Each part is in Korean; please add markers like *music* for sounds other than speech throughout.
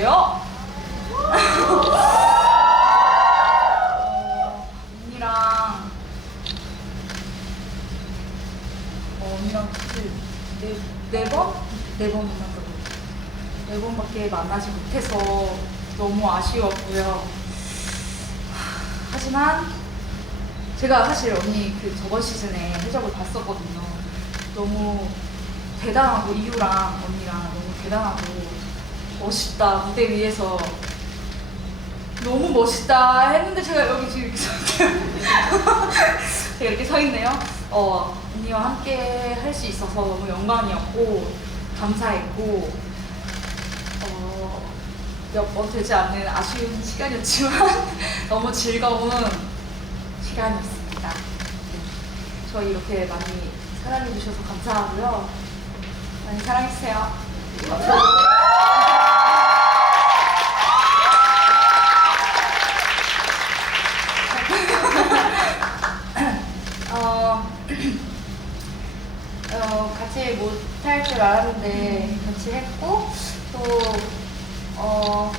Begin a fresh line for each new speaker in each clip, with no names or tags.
어, 언니랑 어, 언니랑 네, 네 번? 네번 만났거든요. 네 번밖에 만나지 못해서 너무 아쉬웠고요. 하, 하지만 제가 사실 언니 그 저번 시즌에 해적을 봤었거든요. 너무 대단하고 이유랑 언니랑 너무 대단하고 멋있다 무대 위에서 너무 멋있다 했는데 제가 여기 지금 이렇게 서 *laughs* 제가 이렇게 서 있네요. 어, 언니와 함께 할 수 있어서 너무 영광이었고 감사했고 어, 몇번 되지 않는 아쉬운 시간이었지만 *laughs* 너무 즐거운 시간이었습니다. 네. 저희 이렇게 많이 사랑해 주셔서 감사하고요. 많이 사랑해주세요. 어, 어, 같이 못할 줄 알았는데 같이 했고 또 어,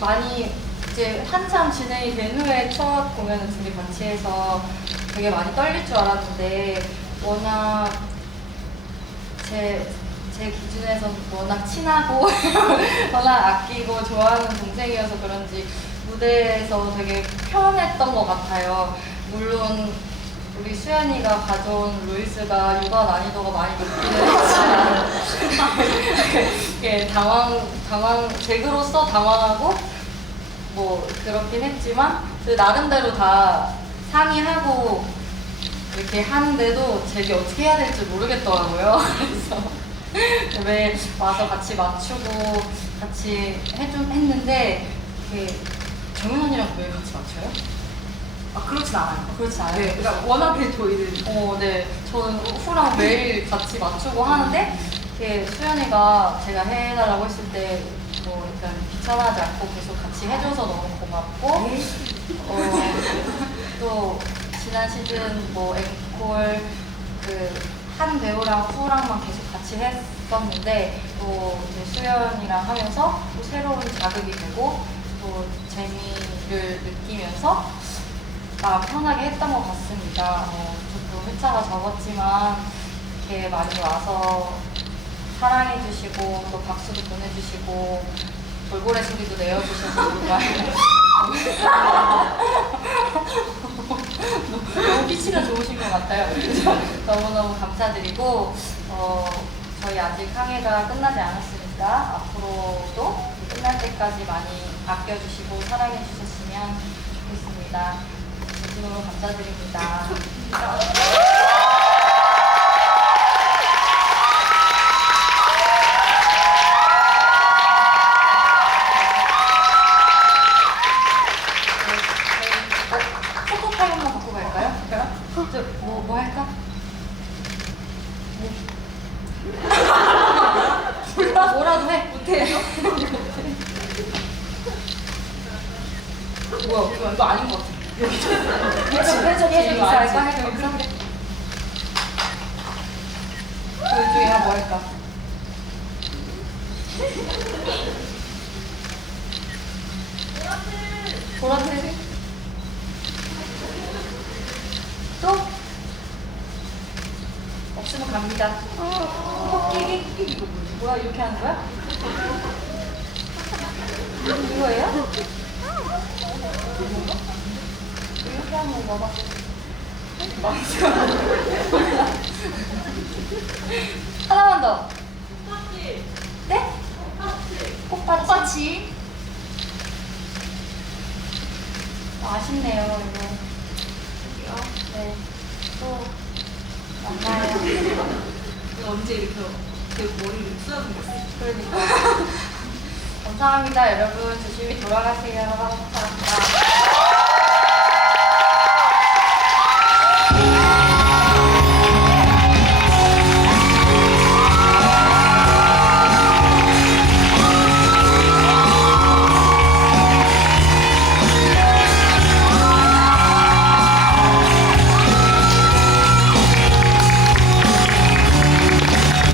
많이 이제 한참 진행이 된 후에 첫 공연을 둘이 같이 해서 되게 많이 떨릴 줄 알았는데 워낙 제, 제 기준에서 워낙 친하고 *laughs* 워낙 아끼고 좋아하는 동생이어서 그런지 무대에서 되게 편했던 것 같아요. 물론 우리 수연이가 가져온 루이스가 육아 난이도가 많이 높기는 했지만 예, 당황, 당황, 잭으로서 당황하고 뭐 그렇긴 했지만 그 나름대로 다 상의하고 이렇게 하는데도 잭이 어떻게 해야 될지 모르겠더라고요. 그래서 왜 와서 같이 맞추고 같이 해좀 했는데 정현 언니랑 왜 같이 맞춰요?
아 그렇진 않아요.
그렇지 않아요.
네, 그러니까 워낙에 저희는
어, 네. 저는 후랑 매일 같이 맞추고 하는데, 이렇게 수연이가 제가 해달라고 했을 때, 뭐, 일단 귀찮아하지 않고 계속 같이 해줘서 너무 고맙고,
네.
어, 또, 지난 시즌 뭐, 앵콜, 그, 한 배우랑 후랑만 계속 같이 했었는데, 또, 이제 수연이랑 하면서 또 새로운 자극이 되고, 또 재미를 느끼면서, 아, 편하게 했던 것 같습니다. 어, 저도 회차가 적었지만 이렇게 많이 와서 사랑해주시고 또 박수도 보내주시고 돌고래 소리도 내어주셔서 정말 *laughs* 너무 피치가 좋으신 것 같아요. 너무너무 감사드리고 어, 저희 아직 항해가 끝나지 않았으니까 앞으로도 끝날 때까지 많이 아껴주시고 사랑해주셨으면 좋겠습니다. 진심으로 감사드립니다. 어, 갈까요? 저, 뭐, 뭐? 뭐.
뭐야 이거 아닌 것 같아.
해적 인사할까? 해적 인사? 저 중에 하나 뭐 할까? 보라색? 또? 없으면 갑니다. 코끼리? 이거 뭐야? 이렇게 하는 거야? 이거예요? 하는 거 봐. 하나만 더. 네? 꽃받치. 꽃받치. 아, 아쉽네요, 이거. 네. 또 만나요.
언제 이렇게 제 머리를 쓰다듬었어?
그러니까. *laughs* 감사합니다, 여러분. 조심히 돌아가세요. 감사합니다.